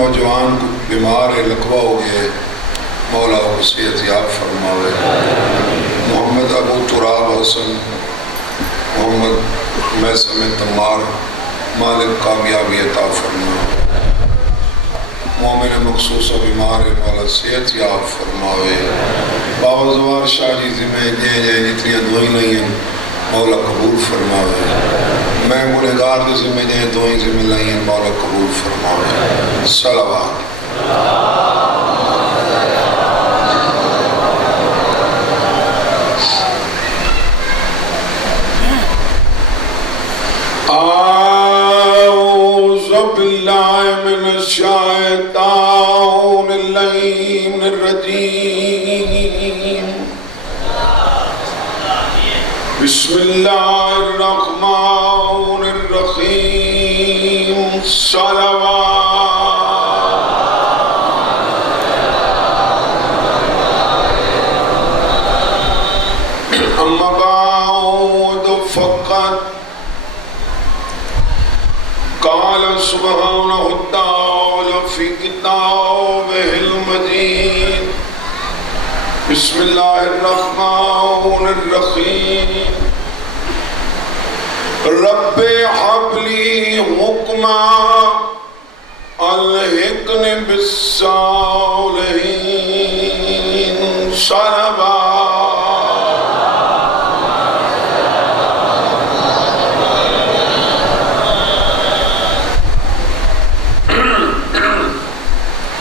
نوجوان بیمار ہے، لقوہ ہو گئے، مولا کو صحت یاب فرماوے۔ محمد ابو تراب حسن، محمد میسم تمار، مالک کامیابی عطا فرماوے۔ مومن مخصوص و بیمار ہے، مولا صحت یاب فرماوے۔ بابا زوار شاہ جی ذمہ جتنی دعائیں نہیں ہیں مولا قبول فرماوے۔ میں گنہگار کے ذمہ دعائیں ذمہ نہیں ہیں مولا قبول فرماوے۔ صلوات۔ اعوذ باللہ من الشیطان اللعین الرجیم، بسم اللہ الرحمن الرحیم، صلوات۔ اما بعد فقط قال سبحانہ وتعالی فی کتابہ المجید، بسم اللہ الرحمن الرحیم، رب ہب لی حکما الحقنی بالصالحین، صلوات۔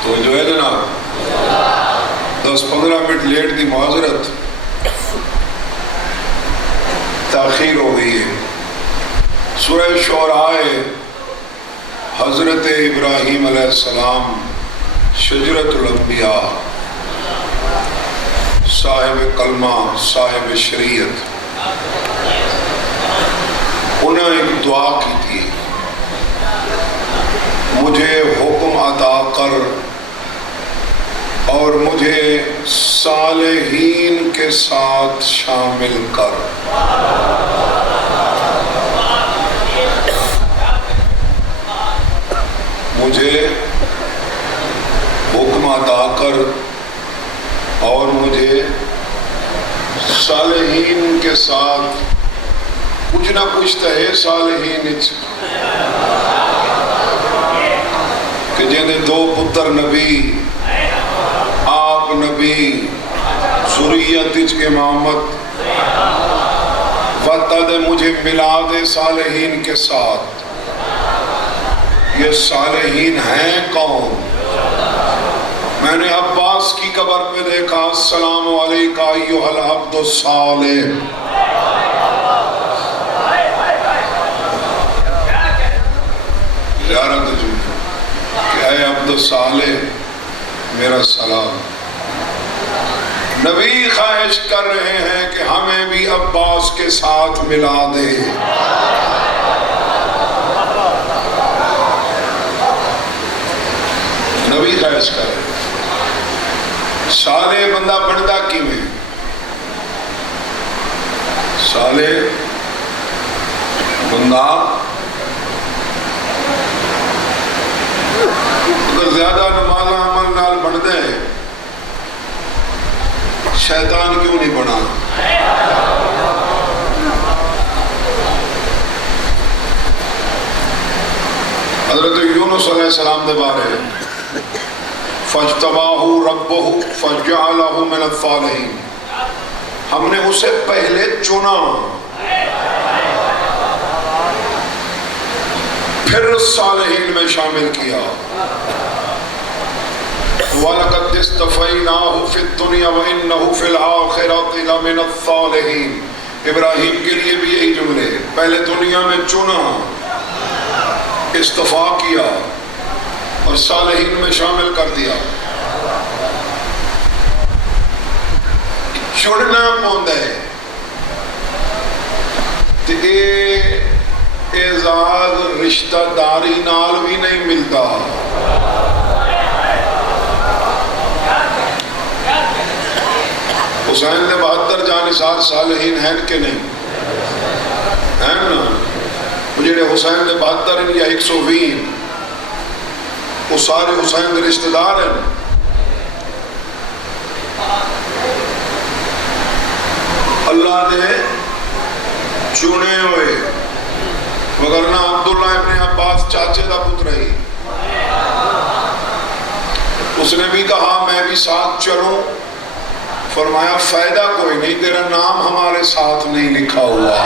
تو جو ہے جناب 10-15 منٹ لیٹ کی معذرت، تاخیر ہو گئی ہے۔ سورہ شعراء حضرت ابراہیم علیہ السلام، شجرۃ الانبیاء، صاحب کلمہ، صاحب شریعت، انہوں نے ایک دعا کی تھی، مجھے حکم عطا کر اور مجھے صالحین کے ساتھ شامل کر۔ مجھے حکم عطا کر اور مجھے صالحین کے ساتھ، کچھ نہ کچھ تو ہے صالحین کہ جنہیں 2 پتر نبی، آپ نبی، ذریت امامت، وطد مجھے ملا دے صالحین کے ساتھ۔ یہ صالحین ہیں کون؟ میں نے عباس کی قبر پہ دیکھا، السلام علیکہ ایھا العبد الصالح۔ زیارت جو کہ اے عبد الصالح میرا سلام۔ نبی خواہش کر رہے ہیں کہ ہمیں بھی عباس کے ساتھ ملا دے۔ نبی خواہش کر رہے ہیں۔ صالح بندہ بنتا کیویں؟ صالح بندہ اگر زیادہ نماز عمل نال بنتے ہیں، شیطان کیوں نہیں بنا؟ حضرت یونس علیہ السلام دے بارے فاجتباہ ربہ فجعلہ من الصالحین، ہم نے اسے پہلے چنا پھر صالحین میں شامل کیا۔ وَلَقَدْ اسْتَفَيْنَاهُ فِي الدُّنْيَا وَإِنَّهُ فِي الْآخِرَةِ لَمِنَ الصَّالِحِينَ۔ ابراہیم کے لیے بھی یہی جملے، پہلے دنیا میں چنا، استفاء کیا اور صالحین میں شامل کر دیا۔ چھوڑنا پوندا ہے تے اعزاز رشتہ داری نال بھی نہیں ملتا۔ حسین نے 72 جانثار صالحین ہیں کہ نہیں؟ ہیں نا؟ جڑے حسین نے 72 یا 120 وہ سارے حسین کے رشتہ دار ہیں. اللہ نے چنے ہوئے، وگرنہ عبداللہ ابن عباس چاچے دا پتر ہی. اس نے بھی کہا میں بھی ساتھ چلوں. فرمایا فائدہ کوئی نہیں، تیرا نام ہمارے ساتھ نہیں لکھا ہوا.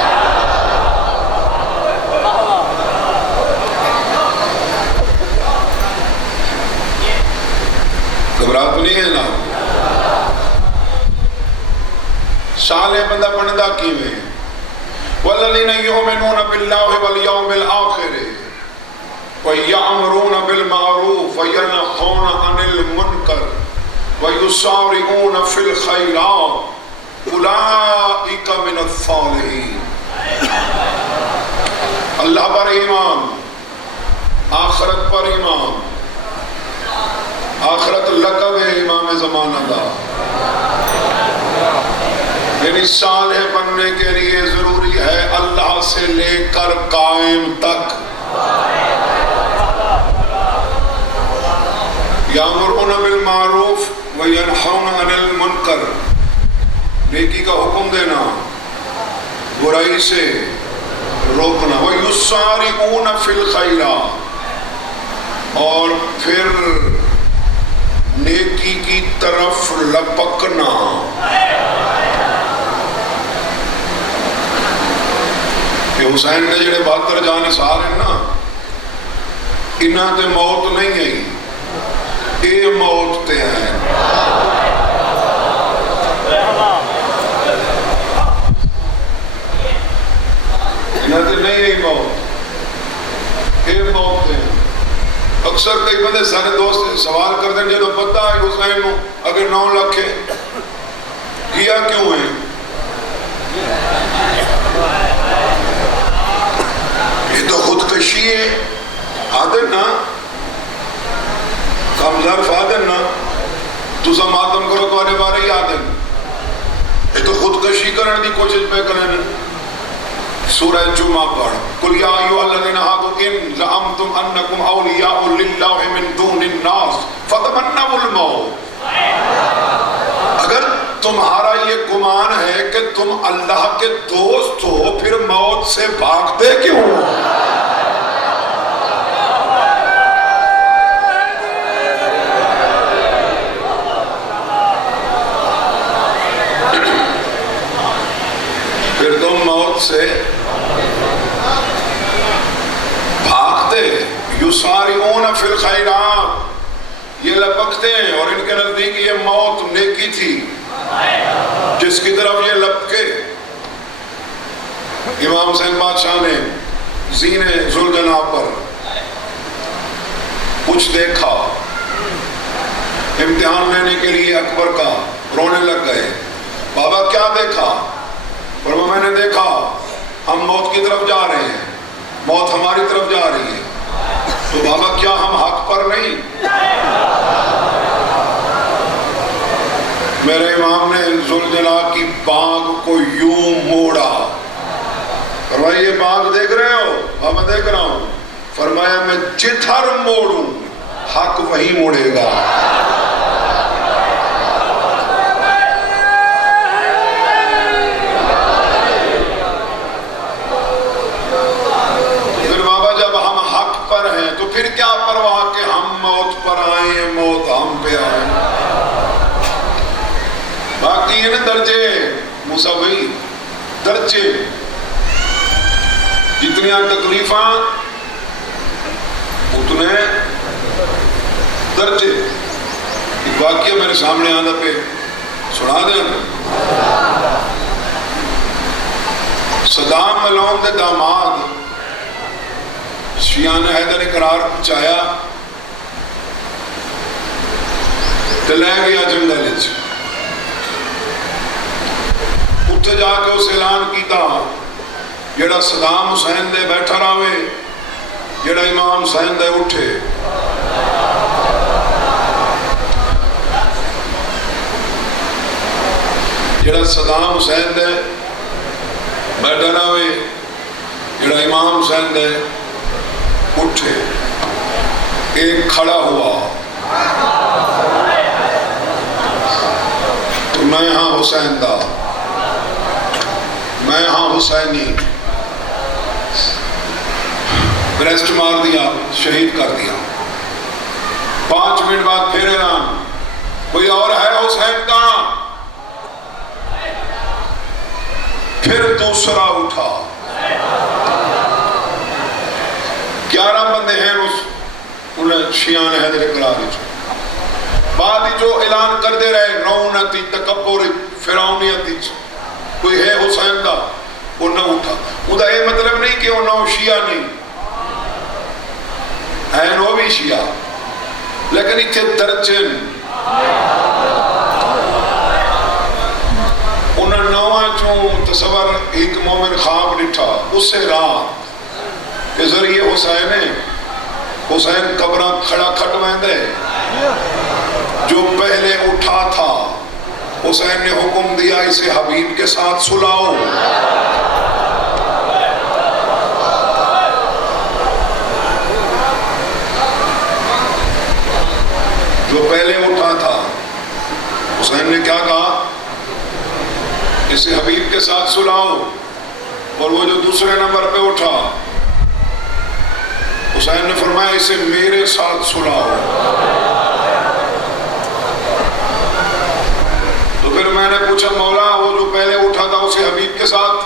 گھبراہٹ نہیں ہے نا. صالح بندہ بندا کیویں؟ والذین یؤمنون باللہ والیوم الآخر ویأمرون بالمعروف وینہون عن المنکر ویسارعون فی الخیرات اولئک من الصالحین. اللہ پر ایمان، آخرت پر ایمان. آخرت لقب ہے امام زمانہ دا. یعنی صالح بننے کے لیے ضروری ہے اللہ سے لے کر قائم تک. یامرون بالمعروف وینہون عن المنکر، نیکی کا حکم دینا، برائی سے روکنا. ویسارعون فی الخیرات، اور پھر نیکی کی طرف لپکنا. کہ حسین نے جڑے 72 جان سال ہیں نا، انہاں تے موت نہیں آئی، اے موت تے ہیں. انہاں تے نہیں آئی موت، اے موت تے ہیں. اکثر کئی بندے سارے دوست سوال کرتے ہیں جب پتہ ہے حسین نو اگر 9 لاکھ ہے کیا کیوں ہے؟ یہ تو خودکشی ہے. آدھر نا کم ظرف آدھر نا تُسا ماتم کرو تو آنے بارے ہی آدھر. یہ تو خودکشی کرنے دی کوشش پہ کرنے. سورہ جمعہ پڑھ قُلْ يَا أَيُّهَا الَّذِينَ هَادُوا إِن زَعَمْتُمْ أَنَّكُمْ أَوْلِيَاءُ لِلَّهِ مِن دُونِ النَّاسِ فَتَمَنَّوُا الْمَوْتَ. اگر تمہارا یہ گمان ہے کہ تم اللہ کے دوست ہو پھر موت سے بھاگتے کیوں؟ پھر تم موت سے بھاگتے. یسارعون فی الخیرات، یہ لپکتے ہیں، اور ان کے نزدیک یہ موت نیکی تھی جس کی طرف یہ لپکے. امام حسین بادشاہ نے زینے ذوالجناح پر کچھ دیکھا، امتحان لینے کے لیے اکبر کا، رونے لگ گئے. بابا کیا دیکھا؟ فرمایا میں نے دیکھا ہم موت کی طرف جا رہے ہیں، موت ہماری طرف جا رہی ہے. تو بابا کیا ہم حق پر نہیں؟ میرے امام نے ذوالجلال کی باغ کو یوں موڑا. فرمایا یہ باغ دیکھ رہے ہو؟ ہاں میں دیکھ رہا ہوں. فرمایا میں جدھر موڑوں حق وہی موڑے گا. تو پھر کیا پرواہ کہ ہم موت پر آئیں، موت ہم پہ آئیں. باقی یہ نا درجے موسیٰ بھائی، درجے جتنیاں تکلیفاں اتنے درجے. ایک واقعہ میرے سامنے آنا پہ سنا دیں. صدام ملون دے داماد شیعہ نے حیدر اقرار پہنچایا تے لے گیا جنگل وچ. اتھے جا کے اس اعلان کیتا جڑا صدام حسین دے بیٹھا رہے، جڑا امام حسین دے اٹھے. جڑا صدام حسین دے بیٹھا رہے، جڑا امام حسین دے اٹھے. ایک کھڑا ہوا تو میں ہاں حسین دا، میں ہاں حسینی، بریسٹ مار دیا، شہید کر دیا۔ 5 منٹ بعد پھر اعلان، کوئی اور ہے حسین کہاں؟ پھر دوسرا اٹھا، 11 بندے ہیں انہیں شیعان حیدر قرار چ بعد جو اعلان کر دے رہے رونتی تکبر فرعونیتی کوئی ہے حسین دا، وہ نہ اٹھا۔ وہ دا یہ مطلب نہیں کہ وہ نہ شیعہ نہیں ہے، وہ بھی شیعہ، لیکن اتنے درجن انہوں نواں چوں تصور ایک مومن خواب ڈٹھا، اس سے رات کے ذریعے حسین قبران کھڑا کھٹوائیں دے، جو پہلے اٹھا تھا حسین نے حکم دیا اسے حبیب کے ساتھ سلاؤ۔ جو پہلے اٹھا تھا حسین نے کیا کہا؟ اسے حبیب کے ساتھ سلاؤ۔ اور وہ جو دوسرے نمبر پہ اٹھا حسین نے فرمایا اسے میرے ساتھ سلاؤ۔ تو پھر میں نے پوچھا مولا وہ جو پہلے اٹھا تھا اسے حبیب کے ساتھ،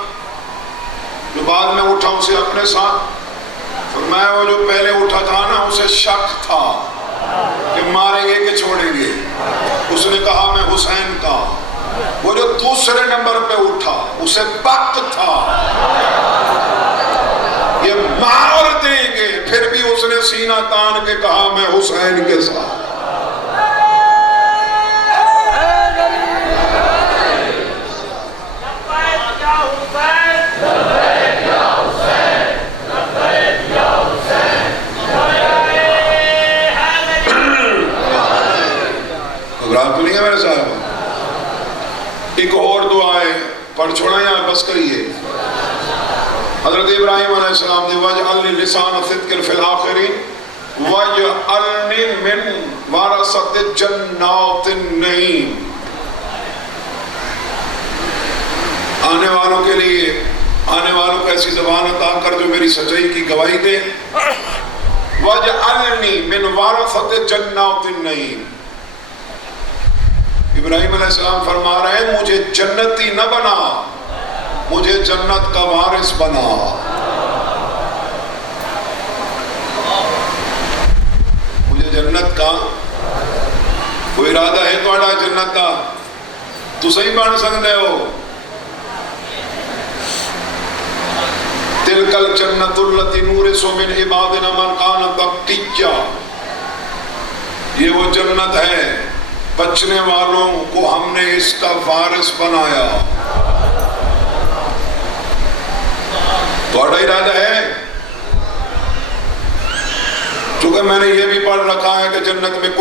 جو بعد میں اٹھا اسے اپنے ساتھ؟ فرمایا وہ جو پہلے اٹھا تھا نا اسے شک تھا کہ ماریں گے کہ چھوڑیں گے، اس نے کہا میں حسین کا۔ وہ جو دوسرے نمبر پہ اٹھا اسے پک تھا یہ مار دیں گے، پھر بھی اس نے سینہ تان کے کہا میں حسین کے ساتھ۔ گھبراہٹ تو نہیں ہے میرے صاحب؟ ایک اور دعائیں پڑھ چھوڑا یا بس کریے؟ حضرت ابراہیم علیہ السلام نے وَجْعَلْنِي لِسَانَ صِدْقٍ فِي الْآخِرِينَ وَجْعَلْنِي مِنْ وَرَثَةِ جَنَّاتِ النَّعِيمِ، آنے والوں کے لیے، آنے والوں کو ایسی زبان عطا کر جو میری سچائی کی گواہی دے۔ وَجْعَلْنِي مِنْ وَرَثَةِ جَنَّاتِ النَّعِيمِ، ابراہیم علیہ السلام فرما رہے ہیں مجھے جنتی نہ بنا، مجھے جنت کا وارث بنا۔ مجھے جنت کا کوئی ارادہ ہے تو اڑا جنت کا تو صحیح بن سکتے ہو۔ تلک الجنت التی نورث من عبادنا من کان تقیا، یہ وہ جنت ہے بچنے والوں کو ہم نے اس کا وارث بنایا۔ تھوڑا ارادہ ہے؟ چونکہ میں نے یہ بھی پڑھ رکھا ہے کہ جنت میں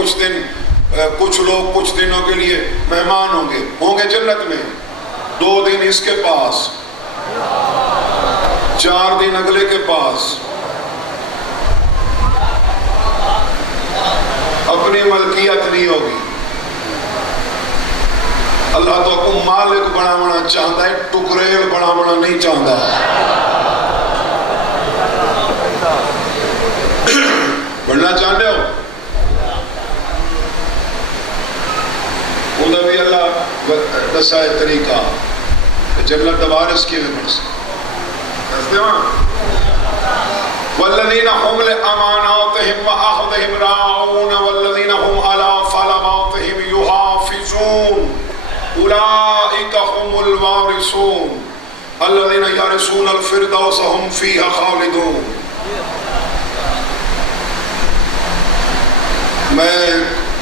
کچھ لوگ کچھ دنوں کے لیے مہمان ہوں گے جنت میں، 2 دن اس کے پاس، 4 دن اگلے کے پاس، اپنی ملکیت نہیں ہوگی۔ اللہ تو کو مالک بناونا چاہتا ہے، ٹکریل بناونا نہیں چاہتا۔ بڑھنا چاہتے ہو؟ خدا بھی اللہ دسائے طریقہ جنت وارث کی میں بڑھ سکتے دستے ہاں۔ والذین هم لأماناتهم وعهدهم راعون والذین هم على صلواتهم يحافظون اولئک هم الوارثون الذین یرثون الفردوس هم فیہا خالدون۔ میں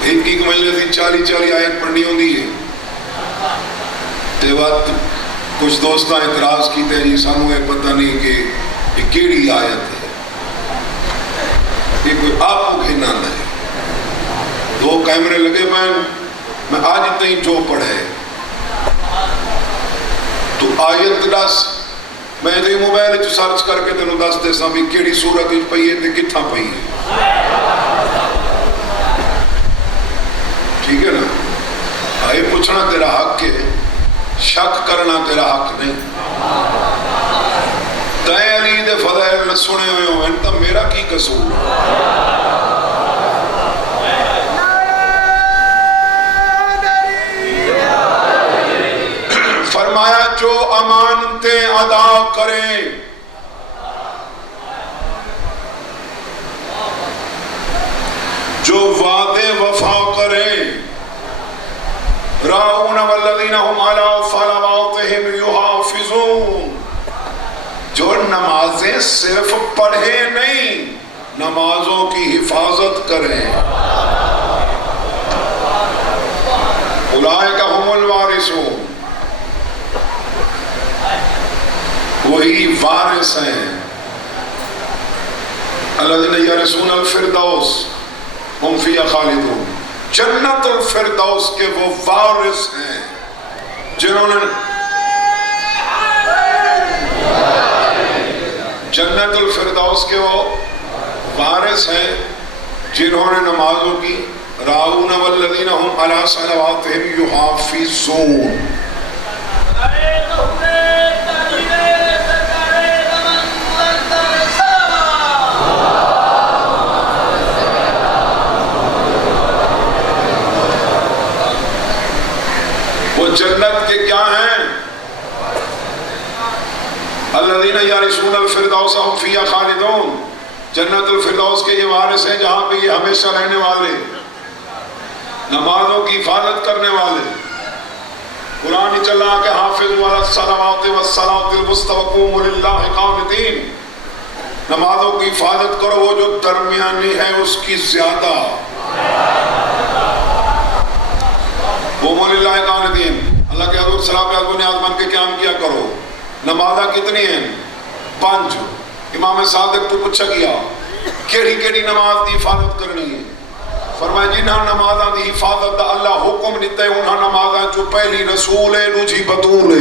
ایک مجلس 40 آیت پڑھنی ہوندی ہے تے وقت کچھ دوستاں اعتراض کیتے جی سانوں یہ پتہ نہیں کہ یہ کیڑی آیت ہے، یہ کوئی آپ کو گھنا ہے۔ 2 کیمرے لگے میں آج اتنی جو پڑھے تو آیت دس میں تے موبائل سرچ کر کے تینوں دس دے ساں بھی کیڑی سورت وچ پئی ہے تے کتھاں پئی ہے۔ شک کرنا تیرا حق نہیں. تے علی دے فضائل سنے ہوئے ہوں انتا میرا کی قصور. فرمایا جو امانتیں ادا کریں جو وعدے وفا کریں راؤون والذین هم علی صلواتہم یحافظون جو نمازیں صرف پڑھیں نہیں نمازوں کی حفاظت کریں اولئک هم الوارثون وہی وارث ہیں الذین یرثون الفردوس ہم فیہا خالدون جنت الفردوس کے وہ وارث ہیں جنہوں نے جنت الفردوس کے وہ وارث ہیں جنہوں نے نمازوں کی راؤون والذین هم علی صلواتہم یحافظون. جنت کے کیا ہیں الذین یرثون الفردوس هم فیہا خالدون جنت الفردوس کے یہ وارث ہیں جہاں پہ یہ ہمیشہ رہنے والے نمازوں کی حفاظت کرنے والے. قرآن چل رہا کہ حافظوا علی الصلوات والصلاۃ الوسطی وقوموا للہ قانتین نمازوں کی حفاظت کرو وہ جو درمیانی ہے اس کی زیادہ قوموا للہ قانتین اللہ کے حضور صلاح پہ بنیاد بن کے قیام کیا کرو. نمازہ کتنی ہیں 5. امام صادق تو پوچھا گیا کیڑی کیڑی نماز دی حفاظت کرنی ہے فرمایا جنہاں نمازاں دی حفاظت دا اللہ حکم دیتا ہے انہاں نمازاں جو پہلی رسول ہے دوجھی بطول ہے.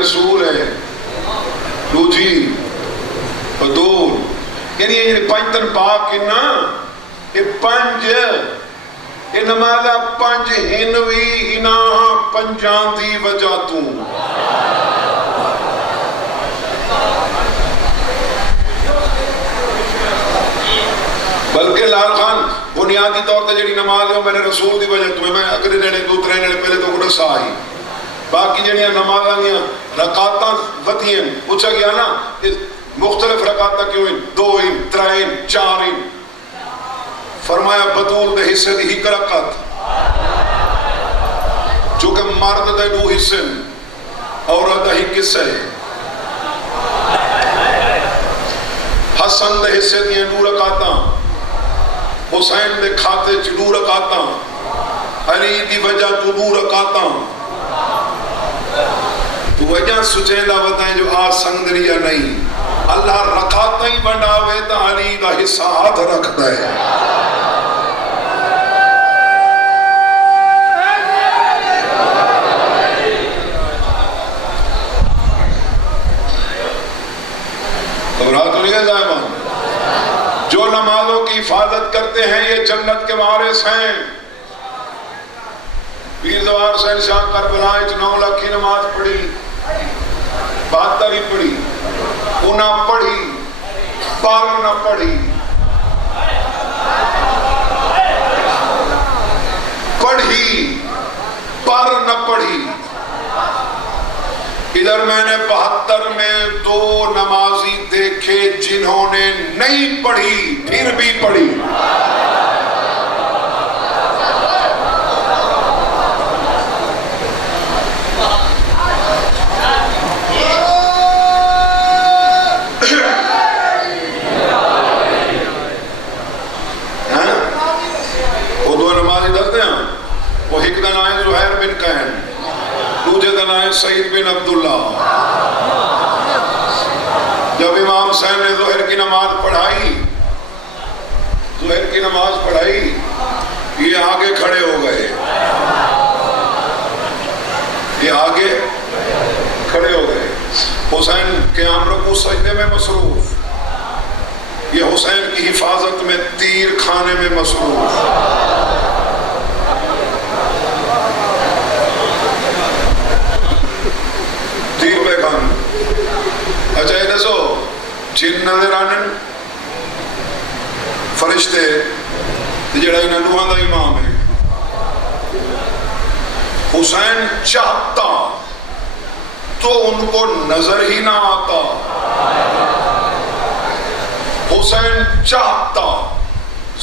رسول ہے دوجی بدور یعنی یہ پنجتن پاک نا یہ پنج یہ نمازہ پنج ہنوی انہاں پنجان دی وجہ تو بلکہ لال خان بنیادی طور تے جڑی نماز ہے میرے رسول دی وجہ تو میں اگلے نیڑے دوترے نیڑے پہلے تو گھڑا سا آئی باقی جنیاں نمازاں دیا رکعتاں ودھیں پوچھا گیا نا مختلف رکعتاں کیوں ہیں 2 3 4 فرمایا بطول دے حصے دی ہی رکعت چونکہ مرد دے 2 حصے عورت دے ہی قصے حسن دے حصے دی 2 رکعتاں حسین دے کھاتے 2 رکعتاں علی دی وجہ 2 رکعتاں تو وجہ سچیدہ بتائیں جو آج سنگریا نہیں اللہ رکھاتا ہی بناوے تا علی کا حصہ ہاتھ رکھتا ہے رات لیے زائمان جو نمازوں کی حفاظت کرتے ہیں یہ جنت کے وارث ہیں. پیر دوار حسین شاہ کربلا 9 لاکھ کی نماز پڑھی 72 ہی پڑھی انہاں پڑھی پر نہ پڑھی پڑھی پر نہ پڑھی. ادھر میں نے 72 میں 2 نمازی دیکھے جنہوں نے نہیں پڑھی پھر بھی پڑھی. وہ ایک دن آئے زہیر بن قین دوسرے دن آئے سعید بن عبداللہ. جب امام حسین نے ظہر کی نماز پڑھائی یہ آگے کھڑے ہو گئے یہ آگے کھڑے ہو گئے. حسین قیام رکوع سجدے میں مصروف، یہ حسین کی حفاظت میں تیر کھانے میں مصروف. تیر پہ کھانا. اچھا یہ دسو جن نظر آنے فرشتے جڑا انہاں روحاں دا امام ہے. حسین چاہتا تو ان کو نظر ہی نہ آتا. حسین چاہتا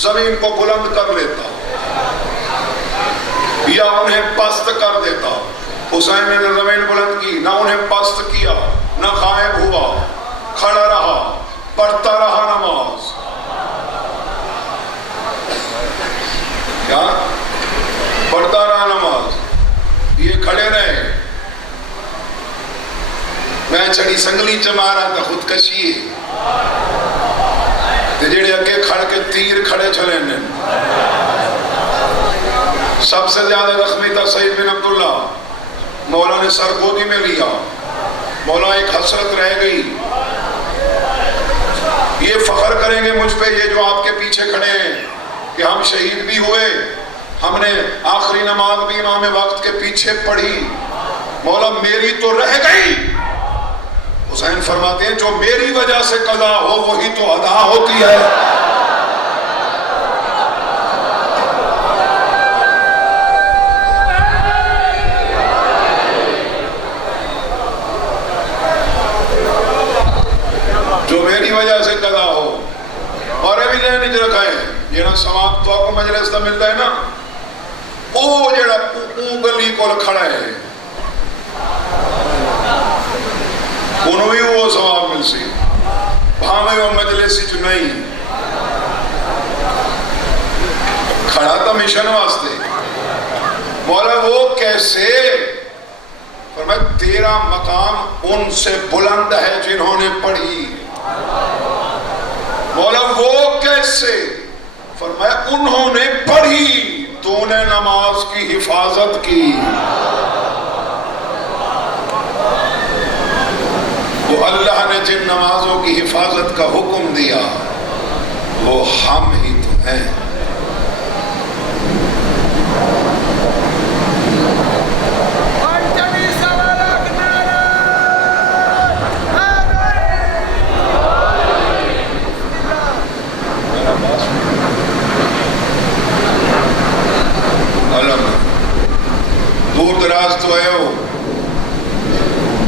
زمین کو بلند کر لیتا یا انہیں پست کر دیتا. حسین نے زمین بلند کی، نہ انہیں پست کیا، نہ غائب ہوا، کھڑا رہا، پڑھتا رہا نماز. کیا پڑھتا رہا نماز. یہ کھڑے رہے. میں چھڑی سنگلی چمارا تا خودکشی ہے تے جڑے اگے کھڑ کے تیر کھڑے چلے نے. سب سے زیادہ زخمی تھا سعید بن عبداللہ. مولا نے سر گودی میں لیا. مولا ایک حسرت رہ گئی، یہ فخر کریں گے مجھ پہ یہ جو آپ کے پیچھے کھڑے ہیں کہ ہم شہید بھی ہوئے، ہم نے آخری نماز بھی امام وقت کے پیچھے پڑھی، مولا میری تو رہ گئی. حسین فرماتے ہیں جو میری وجہ سے قضا ہو وہی تو ادا ہوتی ہے. جو میری وجہ سے قضا ہو. اور ابھی نہیں جو رکھا ہے جنہاں سواب تو آپ کو مجلس دا ملتا ہے نا، وہ جڑا گلی کو کھڑا ہے انہوں بھی وہ سواب مل سی. بھاوے وہ مجلس جو نہیں کھڑا تھا مشن واسطے. مولا وہ کیسے؟ فرمایا تیرا مقام ان سے بلند ہے جنہوں نے پڑھی. مولا وہ کیسے؟ فرمایا انہوں نے پڑھی تو نے نماز کی حفاظت کی. وہ اللہ نے جن نمازوں کی حفاظت کا حکم دیا وہ ہم ہی تو ہیں. دور دراز تو آئے ہو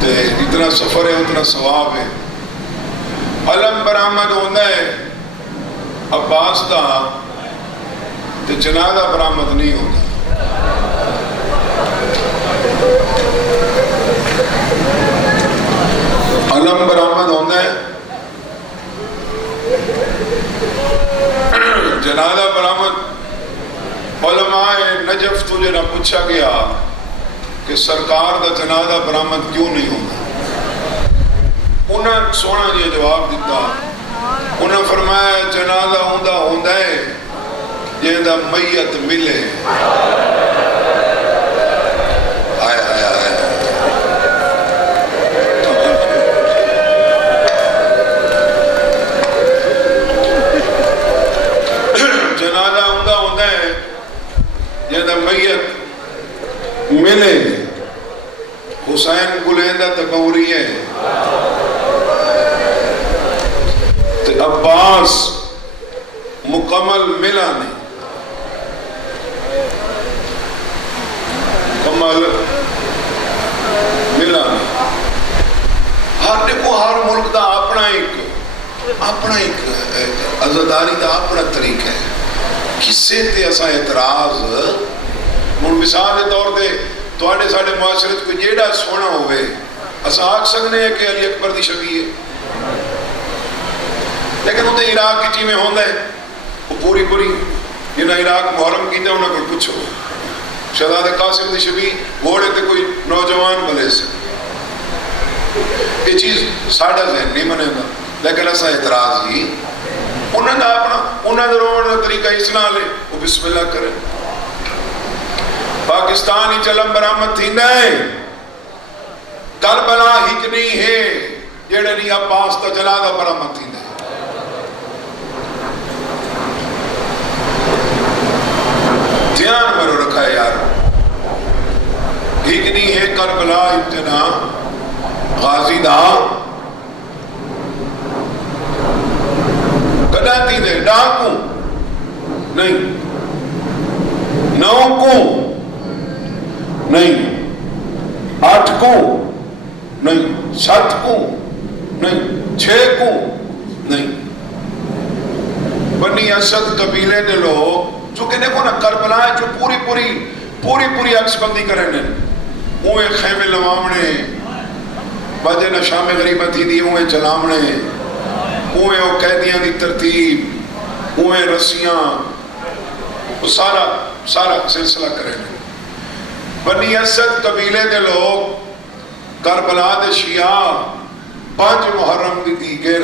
تے اتنا سفر ہے اتنا ثواب ہے. علم برآمد ہوتا ہے عباس دا تے جنازہ برآمد نہیں ہوتا. علم برآمد ہوتا ہے، جنازہ برآمد. علماء نجف تجھے نہ پوچھا گیا کہ سرکار دا جنازہ برآمد کیوں نہیں ہوتا. انہاں سونا جی جواب دیتا. انہاں فرمایا جنازہ ہوندا ہے جہاں میت ملے. آیا آیا آیا جنازہ ہوندا ہے جہاں میت ملے. حسین گلیندہ تکوری ہے تے عباس مکمل ملا نہیں. مکمل ملا نہیں. ہر دیکھو ہر ملک دا اپنا ایک عزاداری دا اپنا طریقہ ہے. کسے تے اسا اعتراض ہن مثال کے طور تے تواڈے ساڈے معاشرے کوئی جیڑا سونا ہوئے اسا آکھ سکنے ہیں کہ علی اکبر دی شبیہ ہے، لیکن وہ عراق کی ٹیمیں ہوندا ہے وہ پوری جنہاں عراق محرم کیتے انہاں کو پوچھو شہزادہ قاسم دی شبیہ گھوڑے تے کوئی نوجوان بلے سے. یہ چیز ساڈا ذہن نہیں منے گا، لیکن اسا اعتراض ہی انہاں دا اپنا انہاں دا روڑ دا طریقہ اس نال ہے وہ بسم اللہ کرے. پاکستان ہی چلم برآمد تھیندا ہے کربلا ہک نہیں ہے جڑے نہیں عباس تا جنازہ برآمد تھیندا دھیان میں رکھا ہے یار ہک نہیں ہے کربلا ابتدا غازی دا کڈاتی دے ڈاکو نہیں نو کو نہیں 8 کو نہیں 7 کو نہیں 6 کو نہیں بنی اسد قبیلے دے لوگ چونکہ دیکھو نا کربلا ہے جو پوری عکس بندی کریں اوے خیمے لوامنے باجے نہ شام غریبہ تھی دی اوے چلامنے اوے او قیدیاں دی ترتیب اوے رسیاں سارا سلسلہ کریں بنی اسد قبیلے دے لوگ کربلا دے شیعہ 5 محرم دی دیگر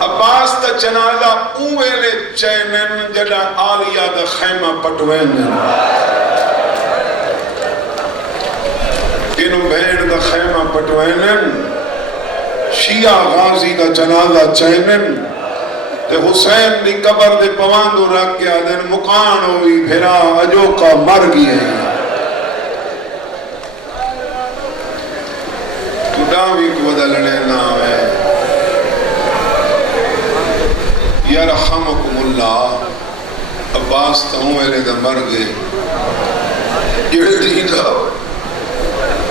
عباس تا جنازہ اوے لے چینن جڑا آلیہ دا خیمہ پٹوین انہوں بہن دا خیمہ پٹوین شیعہ غازی دا جنازہ چینن تے حسین دی قبر دے پواندو رکھ گیا دن مکان ہوئی پھرا اجو کا مر گیا تو ڈاوی کو بدلنے نامے یا رحمکم اللہ عباس تا ہوئے دا مر گئے جڑی دا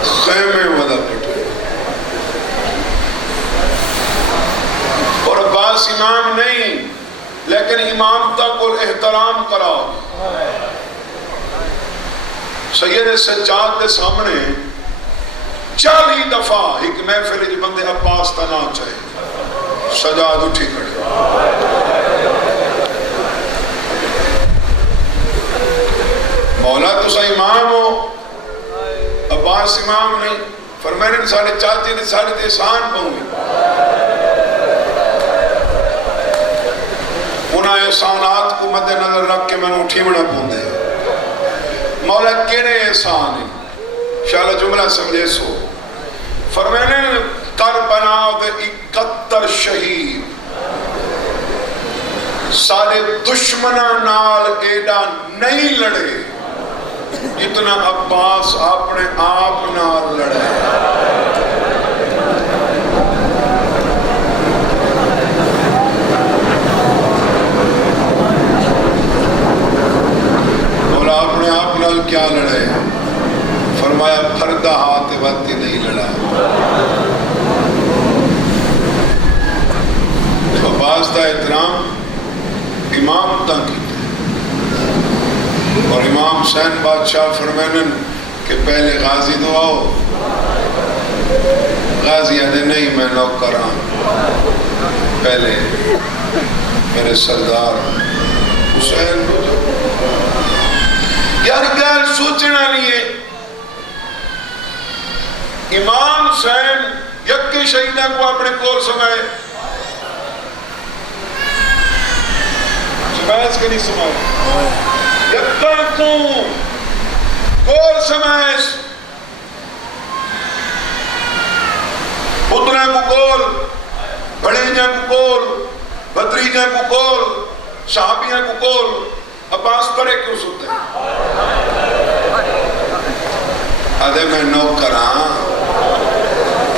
خیمے ودا پٹے اور عباس امام نہیں لیکن امام تا کو احترام کرا سید سجاد دے سامنے 40 دفعہ ایک محفل جی بندے عباس تا نہ چاہے سجاد اٹھی کھڑے مولا تو سا امام ہو عباس امام نہیں فرمائنے ساڑھے چاچے نے ساڑھے تیسان پہنگی انہاں احسانات کو مد نظر رکھ کے میں نے اٹھی بڑا پہندے مولا کیڑے احسان ہیں شاءاللہ جملہ سمجھے سو فرمائنے کربلا دے 71 شہید سارے دشمنہ نال ایڈا نہیں لڑے جتنا عباس اپنے آپ نال لڑے اور اپنے آپ نال کیا لڑے فرمایا پھردہ ہاتھ وقت نہیں لڑا عباس دا احترام امام تا کی اور امام حسین بادشاہ فرمینن کہ پہلے غازی دو آؤ غازی آدھے نہیں میں نوکر ہوں پہلے میرے سردار حسین یار گل سوچنا لیے امام حسین یکی شہیدہ کو اپنے کول سمائے سمائے کے نہیں سمائے یکا کو کول سمائے پترہ کو کول بڑیجہ کو کول بھتریجہ کو کول صحابیہ کو کول عباس پڑے کیوں سوتے آدھے میں نوکر ہاں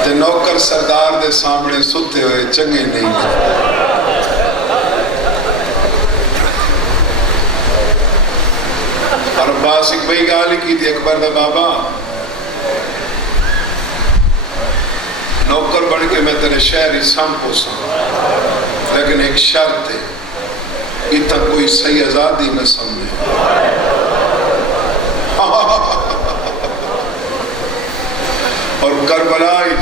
تے نوکر سردار دے سامنے سوتے ہوئے چنگے نہیں لگتے اور عباس ایک بھئی گالی کی تھی اکبر دا بابا نوکر بن کے میں تیرے شہری سام پوسا لیکن ایک شرط ہے اتنا کوئی صحیح آزادی نہ سمجھے اور کربلائی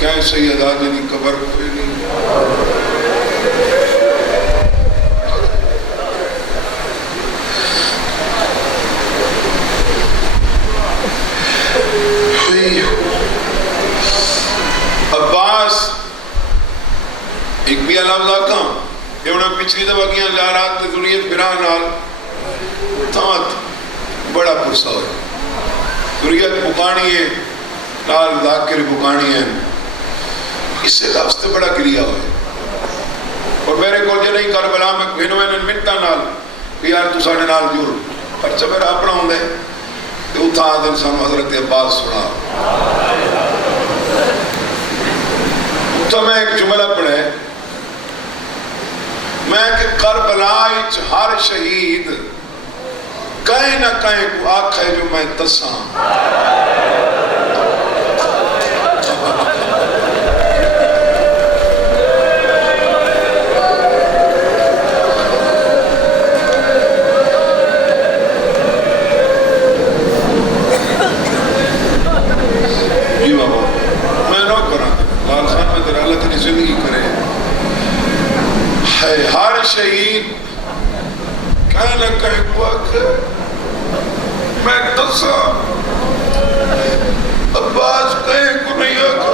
کہیں صحیح آزادی نہیں قبر کوئی نہیں عباس ایک بھی علامہ کام یہ انہوں پچھلی دفعہ کیا لارات ذریت بران آل تھامت بڑا پرسا ہوئے ذریت مکانی ہے نال ذاکر بکانی ہیں اس سے لفظ تے بڑا گریا ہوئے اور میرے کو جو نہیں کربلا میں بھینو ہیں منتا نال کہ یار تو ساڑھے نال جور پر چا میرا اپنا ہوں دے تو اتھا آدھن سانو حضرت عباس سنا اتھا میں ایک جملہ پڑھے میں کہ کربلا اچ ہر شہید کہیں نہ کہیں کو آنکھ ہے جو میں تساں زندگی کرے ہے ہر شہید کہیں نہ کہیں کو آنکھ ہے میں تسا عباس کہیں کو نہیں آنکھ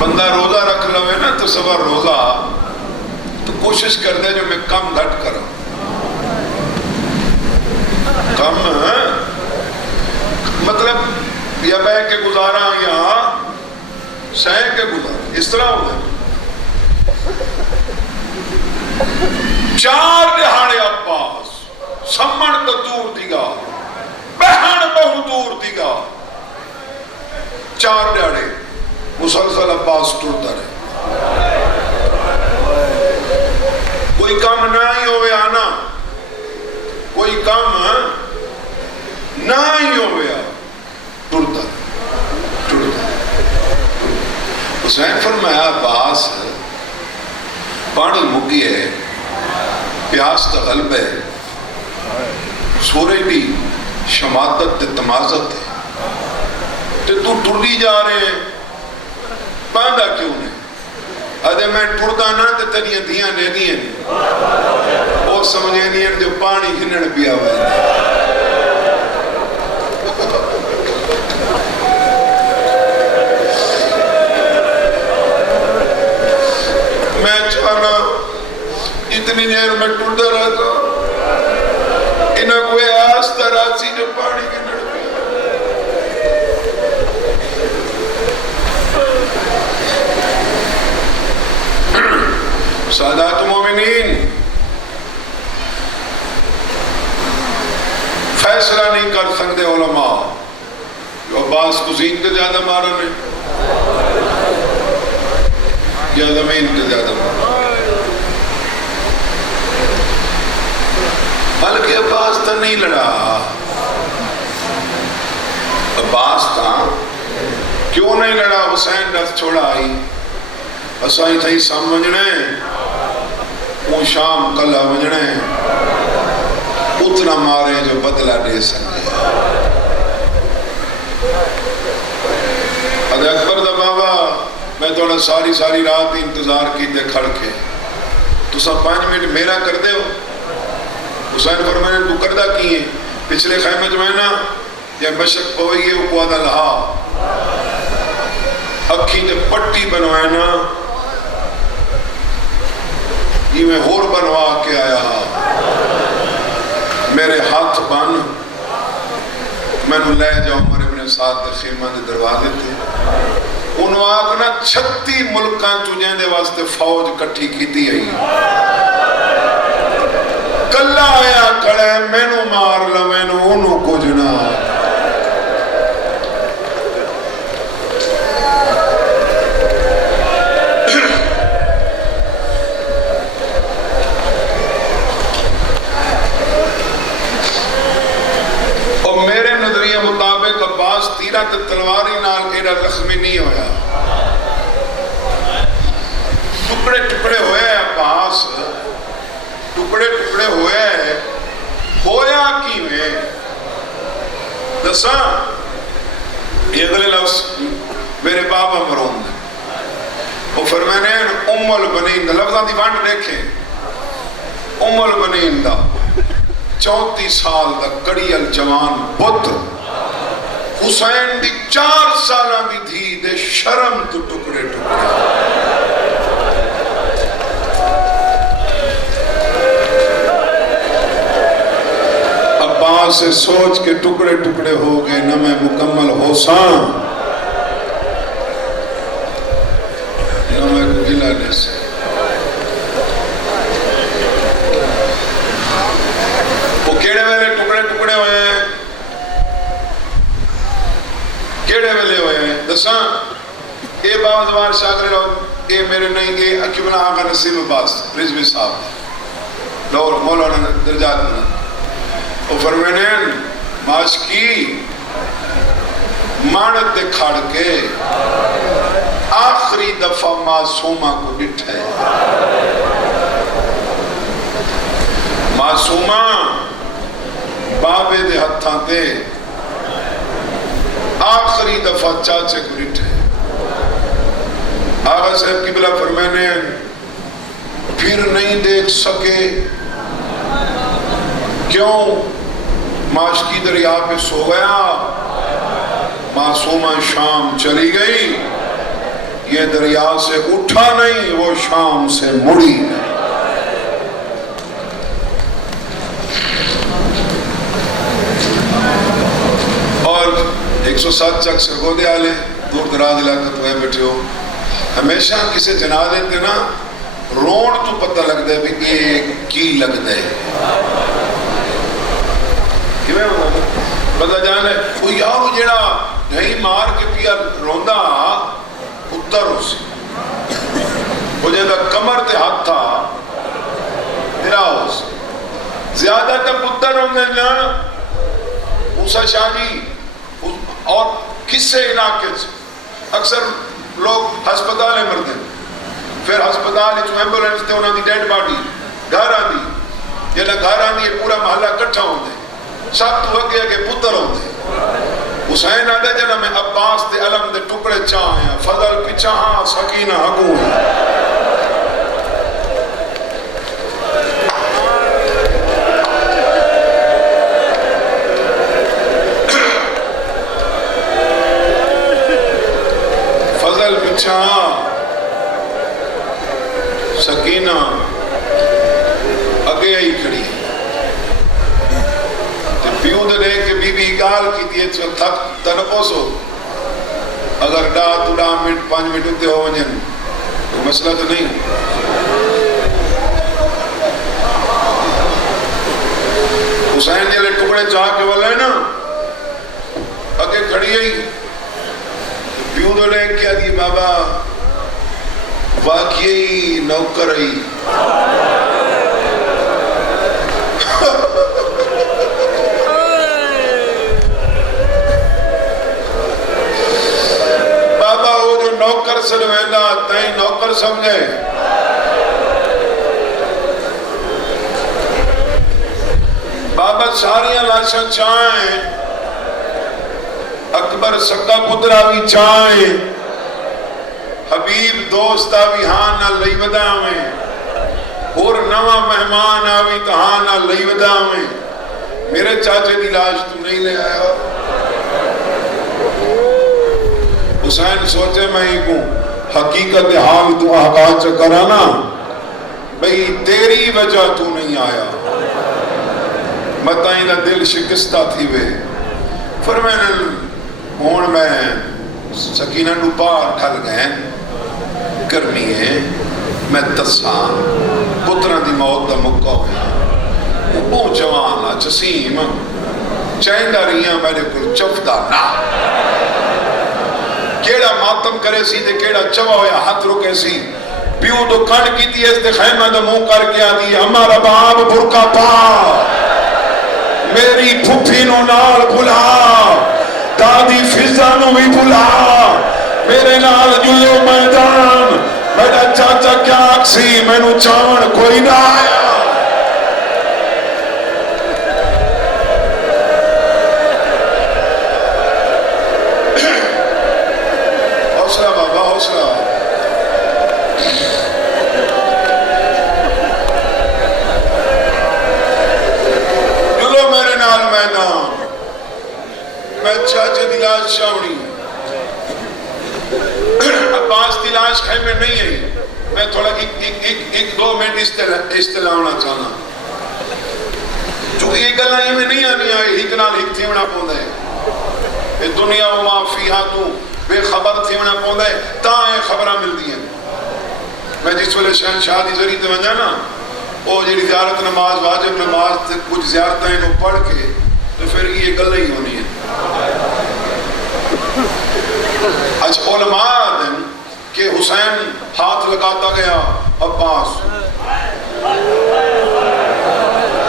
بندہ روزہ رکھ لوے نا تو صبح روزہ تو کوشش کر دے جو میں کم گھٹ کروں کم مطلب یا بہ کے گزارا یا سہ کے گزارا اس طرح ہو گئے چار دہاڑے عباس سمن تو دور دیگا بہن بہت دور دیگا چار دہاڑے مسلسل عباس ٹوٹتا رہے کوئی کام نہ ہی ہوئے آنا کوئی کام نہ ہی ہوئے ٹوٹتا حسین فرمایا عباس پانی مکی ہے پیاس تا غلب ہے سورے بھی شمادت تے تمازت ہے تے تو ٹردی جا رہے ہیں باندھا کیوں نے ادھے میں ٹردا نہ تے تیریاں دیاں نے دیاں وہ سمجھے نہیں ہیں جو پانی ہنن پیا ہوئے میں چاہنا اتنی دیر میں ٹوٹا رہا تھا انہیں کوئی آستہ راسی جو پانی ہنن پیا سادات مومنین فیصلہ نہیں کر سکتے علماء جو عباس کو زین کے زیادہ مارا نے یا زمین کے زیادہ مارا بلکہ عباس تا نہیں لڑا عباس تا کیوں نہیں لڑا حسین دست چھوڑا آئی اسائی تھئی سمجھنے وہ شام کلا وجنے اتنا مارے جو بدلہ دے سکے حد اکبر دا بابا میں توڑا ساری رات انتظار کی دے کھڑ کے تو سب 5 منٹ میرا کر دے ہو حسین فرمانے تو کردہ کی ہیں پچھلے خیمہ جو ہے نا یا مشک پوئی ہے وہ قوادہ لہا اکھی نے پٹی بنوائے نا یہ میں ہور بنوا کے آیا میرے ہاتھ بان میں نے لے جاؤ عمر ابن سعد خیمہ دے دروازے تھے انہوں آگنا 36 ملکان تجھیں دے واسطے فوج کٹھی کی دی ہے کلا آیا کڑے میں نو مار لو میں نو انہوں کو جنا تیرہ تلواری نال ایڈا زخمی نہیں ہویا ٹکڑے ہوئے عباس ٹکڑے ہوئے ہویا کی میں دساں یہ اگلے لفظ میرے بابا مرون دے وہ فرمانے ام البنین دا لفظاں دی وانڈ دیکھیں ام البنین دا 34 سال دا کڑی الجوان پتر حسین دی 4 سالہ بھی تھی دے شرم تو ٹکڑے سے سوچ کے ٹکڑے ٹکڑے ہو گئے نہ میں مکمل ہو ساں نہ میں گلا لے سے وہ کیڑے ویلے ٹکڑے ٹکڑے ہوئے ہیں کیڑے ویلے ہوئے ہیں دساں اے باوزوار شاگرد اے میرے نہیں اے اکیبنا آقا نصیب عباس رضوی صاحب لوگ مولانا درجات میں وہ فرمینے معاشقی مانت دے کھاڑ کے آخری دفعہ معصومہ کو ڈٹھے معصومہ بابے دے ہتھاں دے آخری دفعہ چاچے کو ڈٹھے آغا صاحب کی بلا فرمینے پھر نہیں دیکھ سکے کیوں معاشقی دریا پہ سو گیا معصومہ شام چلی گئی یہ دریا سے اٹھا نہیں وہ شام سے مڑی نہیں اور 107 چک سرگودے آلے دور دراز علاقہ تو ہے بیٹھے ہو ہمیشہ کسی جنازے تے نا رون تو پتہ لگ دے بھی یہ کی لگ دے پتہ جانے وہ یار وہ جیڑا نہیں مار کے پیا روندہ اتر ہو سی وہ جیڑا کمر تے ہاتھ تھا میرا ہو سی زیادہ تر اتر روندے نا موسیٰ شاہ جی اور کسے علاقے سے اکثر لوگ ہسپتال میں مردے پھر ہسپتال ایمبولینس تے انہوں نے ڈیڈ باڈی گھر آندی جیلا گھر آندی یہ پورا محلہ کٹھا ہوندے سب تو اگے اگے پتر ہوندے حسین آدھے جنا میں عباس تے علم دے ٹکڑے چاہیں فضل پچھا ہاں سکینہ حقو ہے فضل پچھا سکینہ اگے ہی کھڑی پیوں دے رہے کہ بی بی گال کی دیئے چھو تھک تنپوسو اگر ڈا تو ڈا منٹ 5 منٹ ہوتے ہو ونجن تو مسئلہ تو نہیں حسین جلے ٹکڑے چاہ کے والے نا اگے کھڑی ہے پیوں دے رہے کیا دی بابا واقعی نوکر ہی بابا وہ جو نوکر سلویلا تائیں نوکر سمجھے بابا ساریاں لاشاں چاہیں اکبر سکا پترہ بھی چاہیں حبیب دوست آوی ہاں نہ لئی وداویں اور نواں مہمان آوی تو ہاں نہ لئی وداویں میرے چاچے دی لاش تو نہیں لے آیا حسین سوچے میں ہی کوں حقیقت حال تو احقاق چکرانا بھئی تیری وجہ تو نہیں آیا متائیں دا دل شکستہ تھی وے فرمائنے ہون میں سکینہ نو پار ٹھل گئے کرنی ہے میں تساں پترہ دی موت دا مکہ ہویا وہ بہت جوانا جسیم چاہندہ رہیاں میرے کو چفدہ نا کیڑا ماتم کرے سی دے کیڑا چوا ہویا ہاتھ رکے سی پیوں تو کھڑ کی تھی اس دے خیمہ دا منہ کر کے آدھی ہمارا باب برکا پا میری پھپھی نو نال بھلا دادی فضا نو بھی بھلا میرے نال جلو میدان میرا چاچا کیا اکسی میں نو چاون کوئی نہ آیا حوصلہ بابا حوصلہ جلو میرے نال میدان میں چاچے دلاش شاوڑی عباس دلاش خیمے میں نہیں ہے میں تھوڑا ایک دو منٹ استلاؤنا چاہنا جو کیونکہ یہ گلاں میں نہیں آنی آئی ہک نال ہک تھیونا پوندا ہے یہ دنیا و ما فیہا تو بے خبر تھیونا پوندا ہے تاں یہ خبراں ملدی ہیں میں جس ویلے شہنشاہ دی ذریعے تے ونجا نا وہ جڑی زیارت نماز واجب نماز تے کچھ زیارتیں نو پڑھ کے تو پھر یہ گلاں ہی ہونی ہے آج علماء دن کہ حسین ہاتھ لگاتا گیا عباس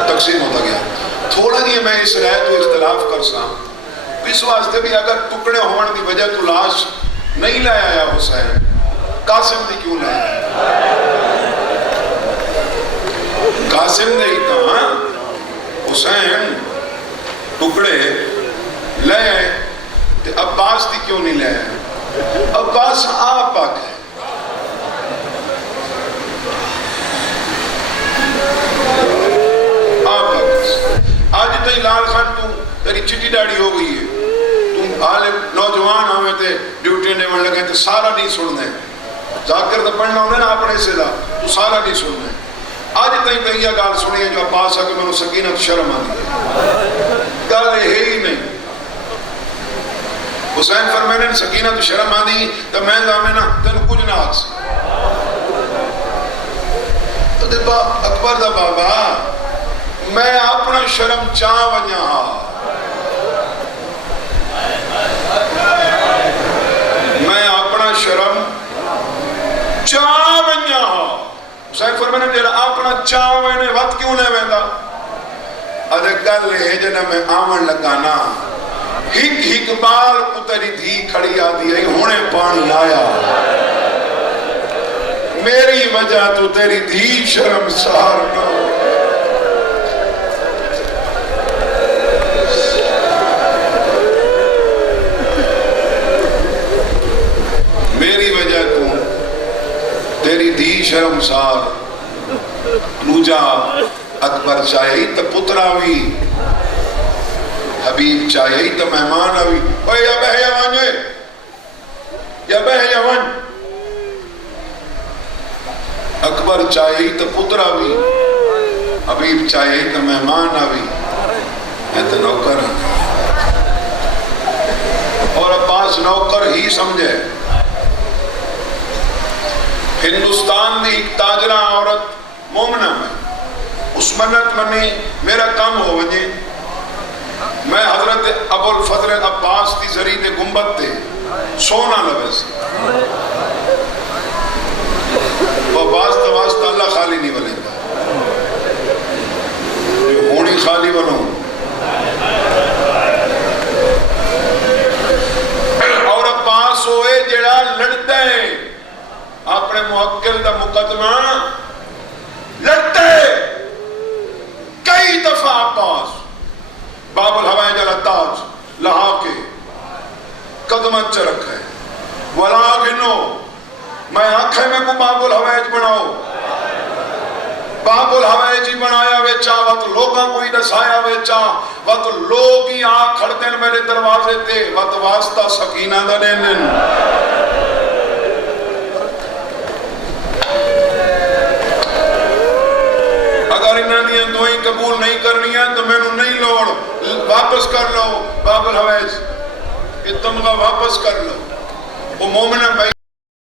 تقسیم ہوتا گیا تھوڑا جی میں اس رائے تو اختلاف کر سا اس واسطے بھی اگر ٹکڑے ہونے دی وجہ تو لاش نہیں لے آیا حسین قاسم دی کیوں لے آیا قاسم نے ہی کہا حسین ٹکڑے لے آئے تے عباس دی کیوں نہیں لے آئے عباس آپ پاک ہے آپ پاک آج تھی لال خان تو تیری چٹی ڈاڑی ہو گئی ہے تم آلے نوجوان ہمیں تے ڈیوٹی نے من لگے تے سارا نہیں سن دیں ذاکر تو پڑھنا ہونے نا اپنے سے دا تو سارا نہیں سن دیں آج تھی یہ گال سنی ہے جو عباس آ کے میں نے سکینت شرم آ دی گال ہے ہی نہیں حسین فرمائے نے سکینت شرم آ دی تو میں زامنہ تینو کچھ نہ آگ سی تو دے اکبر دا بابا میں اپنا شرم چاہ ونیا میں اپنا شرم چاہ ونیا حسین فرمائے نے جیڑا اپنا چاہ وینے وقت کیوں لے ویندہ ادھے گل ہے جنہ میں آمن لگانا ہک ہک بال کو تیری دھی کھڑی آدھی ہے ہونے پانی آیا میری وجہ تو تیری دھی شرم سار نہ ہو میری وجہ تو تیری دھی شرم سار نوجا اکبر چاہیے تو پتراوی حبیب چاہیے تو مہمان آوی اوہ یا بہ یا ون یا بہ یا ون اکبر چاہیے تو پتر آوی حبیب چاہیے تو مہمان آوی میں تو نوکر اور عباس نوکر ہی سمجھے ہندوستان دی ایک تاجرہ عورت مومنہ میں اس منت منی میرا کام ہو وجے میں حضرت ابو الفضل عباس دی ذریعے دے گنبد تے سونا لوے سی وہ واسطہ واسطہ اللہ خالی نہیں بلے جو ہونی خالی بنوں اور عباس ہوئے جڑا لڑتا ہے اپنے موکل دا مقدمہ لڑتا ہے کئی دفعہ عباس باب الحوائج جل تاج لہا کے قدمت چرک ہے ولیکنو میں آنکھیں میں کو باب الحوائج بناؤ باب الحوائج ہی بنایا ویچا وقت لوگاں کوئی نسایا ویچا وقت لوگ ہی آ کھڑتے میرے دروازے تے وقت واسطہ سکینہ دا دینن اگر انہاں دیاں دعائیں قبول نہیں کرنی ہیں تو میں نو نہیں لوڑ واپس کر لو باب الحوائج یہ تمغہ واپس کر لو وہ مومنہ بھائی